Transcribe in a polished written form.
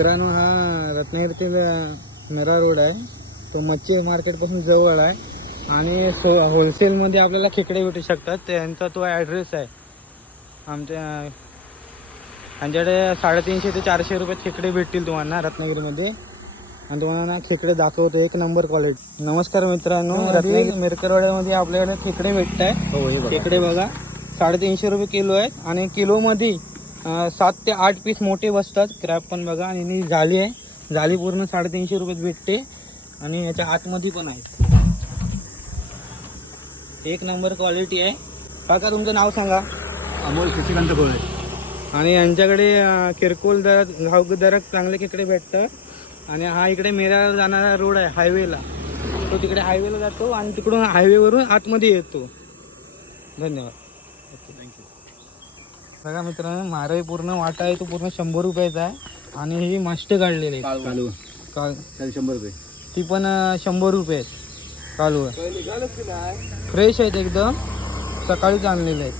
मित्रांनो, हा रत्नागिरीतील मेरा रोड आहे. तो मच्छी मार्केटपासून जवळ आहे आणि होलसेलमध्ये आपल्याला खेकडे भेटू शकतात. त्यांचा तो ॲड्रेस आहे. आमच्याकडे 350 ते 400 रुपये खेकडे भेटतील तुम्हाला रत्नागिरीमध्ये. आणि तुम्हाला ना खेकडे दाखवतो, एक नंबर क्वालिटी. नमस्कार मित्रांनो, रत्नागिरी मेरकरवाड्यामध्ये आपल्याकडे खेकडे भेटत आहे. खेकडे बघा 350 रुपये किलो आहेत आणि किलोमध्ये 7 ते 8 पीस मोठे बसतात. क्रॅप पण बघा आणि ही जाळी आहे. जाळी पूर्ण 350 रुपयात भेटते आणि याच्या आतमध्ये पण आहे. एक नंबर क्वालिटी आहे. काका तुमचं नाव सांगा. अमोल शशिकांत गोळे. आणि यांच्याकडे किरकोळ दरात घाऊक दरात चांगले खेकडे भेटतात. आणि हा इकडे मेराला जाणारा रोड आहे हायवेला, तो तिकडे हायवेला जातो आणि तिकडून हायवेवरून आतमध्ये येतो. धन्यवाद. थँक्यू. बघा मित्रांनो, मारही पूर्ण वाटा आहे, तो पूर्ण 100 रुपयाचा आहे. आणि ही मास्ट काढलेली आहे कालू काल, 100 रुपये. ती पण 100 रुपये आहेत. कालू फ्रेश आहेत एकदम, सकाळीच आणलेले आहेत.